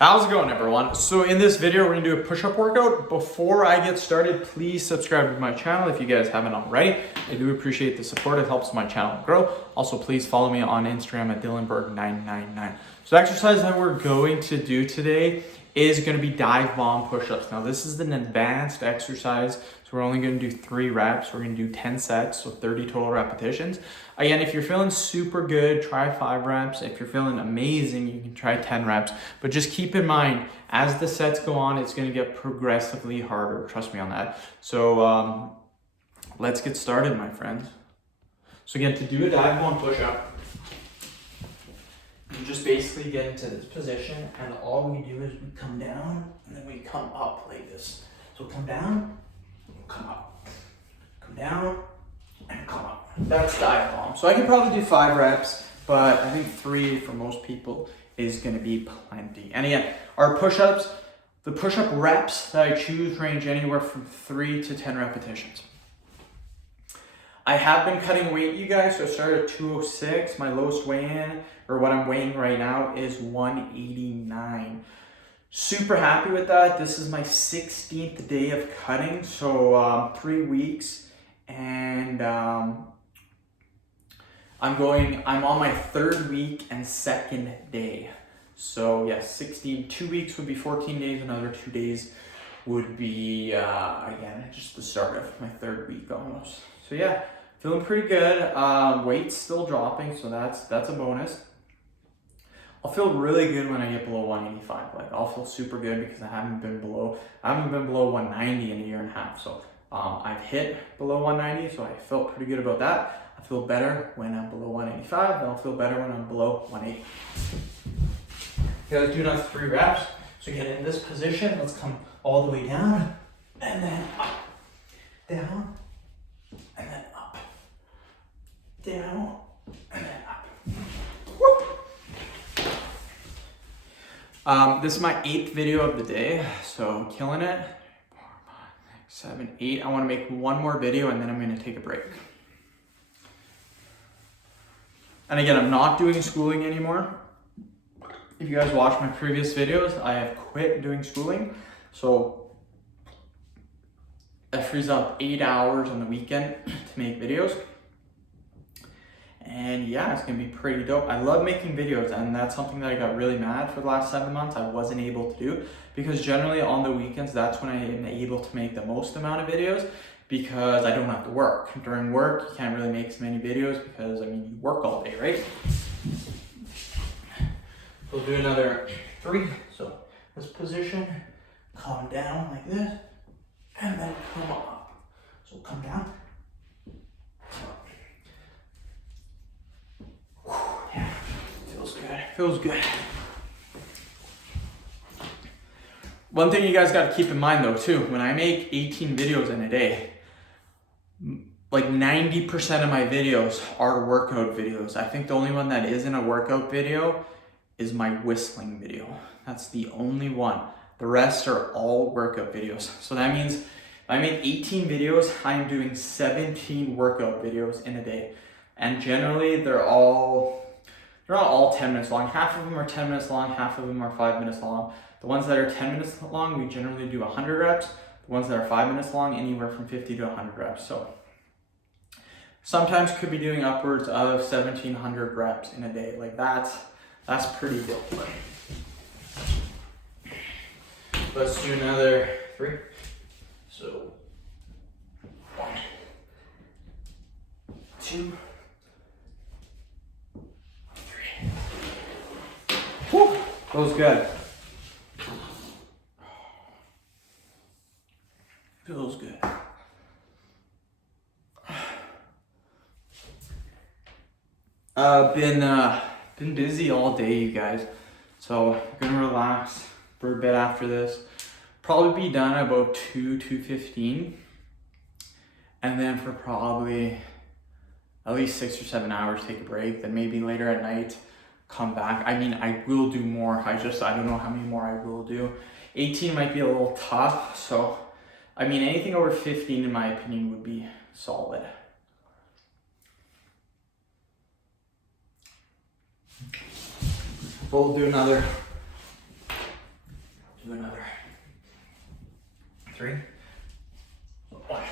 How's it going, everyone? So in this video, we're gonna do a push-up workout. Before I get started, please subscribe to my channel if you guys haven't already. I do appreciate the support. It helps my channel grow. Also, please follow me on Instagram at dylanberg999. So the exercise that we're going to do today is gonna be dive bomb push-ups. Now, this is an advanced exercise, so we're only gonna do 3 reps. We're gonna do 10 sets, so 30 total repetitions. Again, if you're feeling super good, try 5 reps. If you're feeling amazing, you can try 10 reps. But just keep in mind, as the sets go on, it's gonna get progressively harder. Trust me on that. So let's get started, my friends. So again, to do a dive bomb push-up, you just basically get into this position, and all we do is we come down, and then we come up like this. So come down, come up, come down, and come up. That's dive bomb. So I can probably do 5 reps, but I think 3 for most people is gonna be plenty. And again, our push-ups, the push-up reps that I choose range anywhere from 3 to 10 repetitions. I have been cutting weight, you guys, so I started at 206. My lowest weigh-in, or what I'm weighing right now, is 189. Super happy with that. This is my 16th day of cutting, so 3 weeks, and I'm on my 3rd week and 2nd day. So yeah, 2 weeks would be 14 days, another 2 days would be, again, just the start of my 3rd week almost. So yeah, feeling pretty good. Weight's still dropping, so that's a bonus. I'll feel really good when I get below 185. Like, I'll feel super good because I haven't been below 190 in a year and a half. So I've hit below 190, so I felt pretty good about that. I feel better when I'm below 185, and I'll feel better when I'm below 180. Okay, let's do another 3 reps. So get in this position. Let's come all the way down, and then up, down, and then up, down, and then up. Woo! This is my 8th video of the day, so killing it. 4, 5, 6, 7, 8. I want to make 1 more video, and then I'm going to take a break. And again, I'm not doing schooling anymore. If you guys watch my previous videos, I have quit doing schooling. So that frees up 8 hours on the weekend to make videos. And yeah, it's gonna be pretty dope. I love making videos, and that's something that I got really mad for the last 7 months I wasn't able to do, because generally on the weekends, that's when I am able to make the most amount of videos, because I don't have to work. During work, you can't really make as many videos because, I mean, you work all day, right? We'll do another 3. So this position, come down like this, and then come up. So come down. Yeah, feels good. Feels good. One thing you guys got to keep in mind though too, when I make 18 videos in a day, like 90% of my videos are workout videos. I think the only one that isn't a workout video is my whistling video. That's the only one. The rest are all workout videos. So that means if I make 18 videos, I'm doing 17 workout videos in a day. And generally they're not all 10 minutes long. Half of them are 10 minutes long, half of them are 5 minutes long. The ones that are 10 minutes long, we generally do 100 reps. The ones that are 5 minutes long, anywhere from 50 to 100 reps. So sometimes could be doing upwards of 1,700 reps in a day. Like that's pretty dope. Let's do another 3. So 1, 2, 3. Woo! Feels good. Feels good. Been busy all day, you guys. So I'm gonna relax for a bit after this. Probably be done about 2:15, and then for probably at least 6 or 7 hours, take a break. Then maybe later at night, come back. I mean, I will do more. I don't know how many more I will do. 18 might be a little tough. So, I mean, anything over 15, in my opinion, would be solid. We'll do another Do another 3, 1,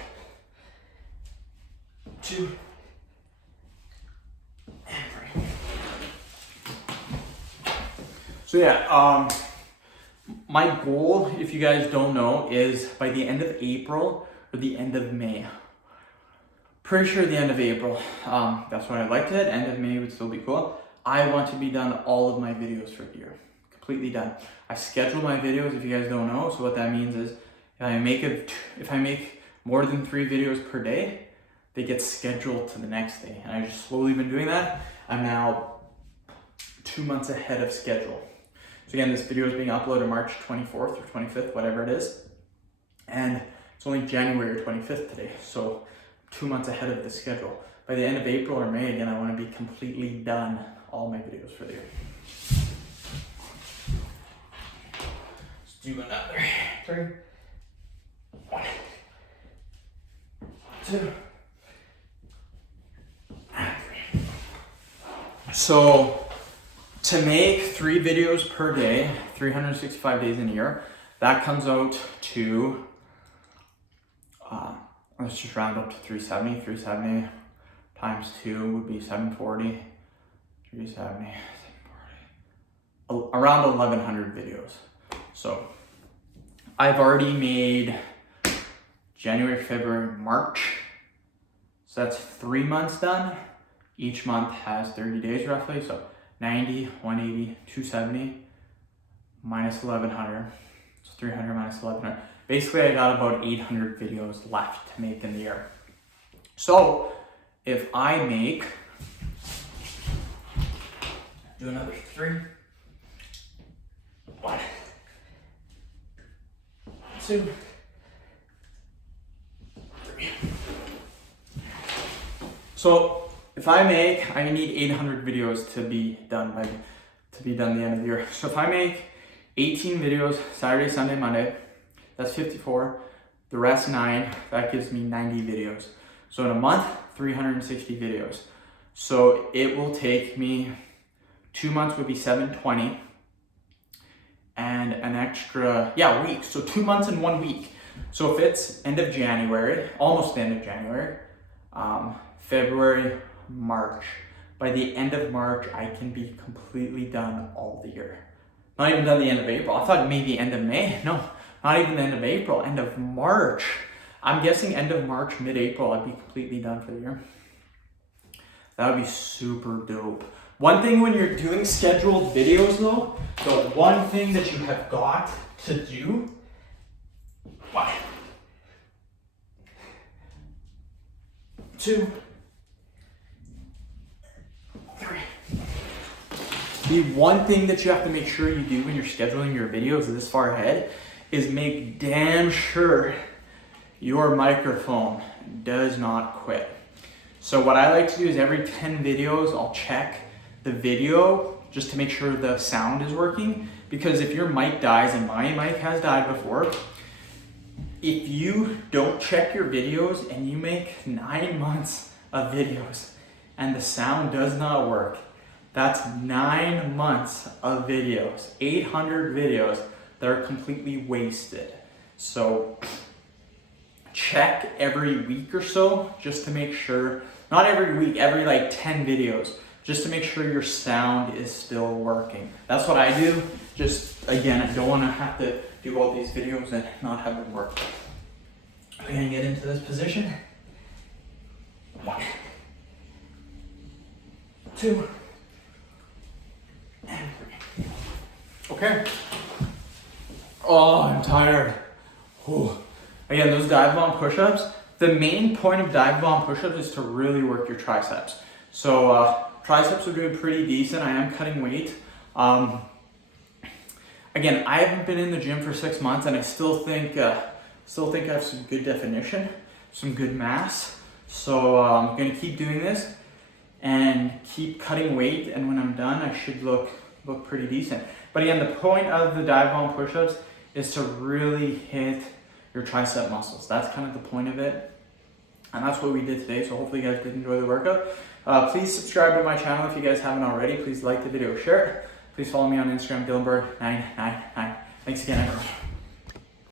2, and 3. So yeah, my goal, if you guys don't know, is by the end of April or the end of May. Pretty sure the end of April. That's when I liked it. End of May would still be cool. I want to be done all of my videos for the year. Completely done. I schedule my videos, if you guys don't know. So what that means is if I make more than 3 videos per day, they get scheduled to the next day. And I've just slowly been doing that. I'm now 2 months ahead of schedule. So again, this video is being uploaded March 24th or 25th, whatever it is. And it's only January 25th today. So 2 months ahead of the schedule. By the end of April or May, again, I want to be completely done all my videos for the year. Let's do another 3, 1, 2, and 3. So to make 3 videos per day, 365 days in a year, that comes out to, let's just round up to 370. 370 times 2 would be 740. 370, 740. Around 1,100 videos. So I've already made January, February, March. So that's 3 months done. Each month has 30 days roughly. So 90, 180, 270 minus 1,100. So 300 minus 1,100. Basically, I got about 800 videos left to make in the year. So if I make, do another 3, 1, 2, 3. So if I need 800 videos to be done the end of the year. So if I make 18 videos Saturday, Sunday, Monday, that's 54. The rest 9, that gives me 90 videos. So in a month, 360 videos. So it will take me 2 months would be 720 and an extra, week. So 2 months and 1 week. So if it's end of January, almost the end of January, February, March. By the end of March, I can be completely done all the year. Not even done the end of April. I thought maybe end of May. No, not even the end of April, end of March. I'm guessing end of March, mid-April, I'd be completely done for the year. That would be super dope. One thing when you're doing scheduled videos though, the one thing that you have got to do, 1, 2, 3. The one thing that you have to make sure you do when you're scheduling your videos this far ahead is make damn sure your microphone does not quit. So what I like to do is every 10 videos, I'll check the video just to make sure the sound is working. Because if your mic dies, and my mic has died before, if you don't check your videos and you make 9 months of videos and the sound does not work, that's 9 months of videos, 800 videos that are completely wasted. So check every week or so just to make sure, not every week, every like 10 videos, just to make sure your sound is still working. That's what I do. Just again, I don't want to have to do all these videos and not have them work. We're gonna get into this position. 1, 2, and 3. Okay. Oh, I'm tired. Whew. Again, those dive bomb push-ups, the main point of dive bomb push-ups is to really work your triceps. So triceps are doing pretty decent. I am cutting weight. Again, I haven't been in the gym for 6 months and I still think I have some good definition, some good mass. So I'm gonna keep doing this and keep cutting weight, and when I'm done, I should look pretty decent. But again, the point of the dive bomb push-ups is to really hit your tricep muscles. That's kind of the point of it. And that's what we did today. So hopefully you guys did enjoy the workout. Please subscribe to my channel if you guys haven't already. Please like the video, share it. Please follow me on Instagram, Dylanberg999. Thanks. Thanks again, everyone.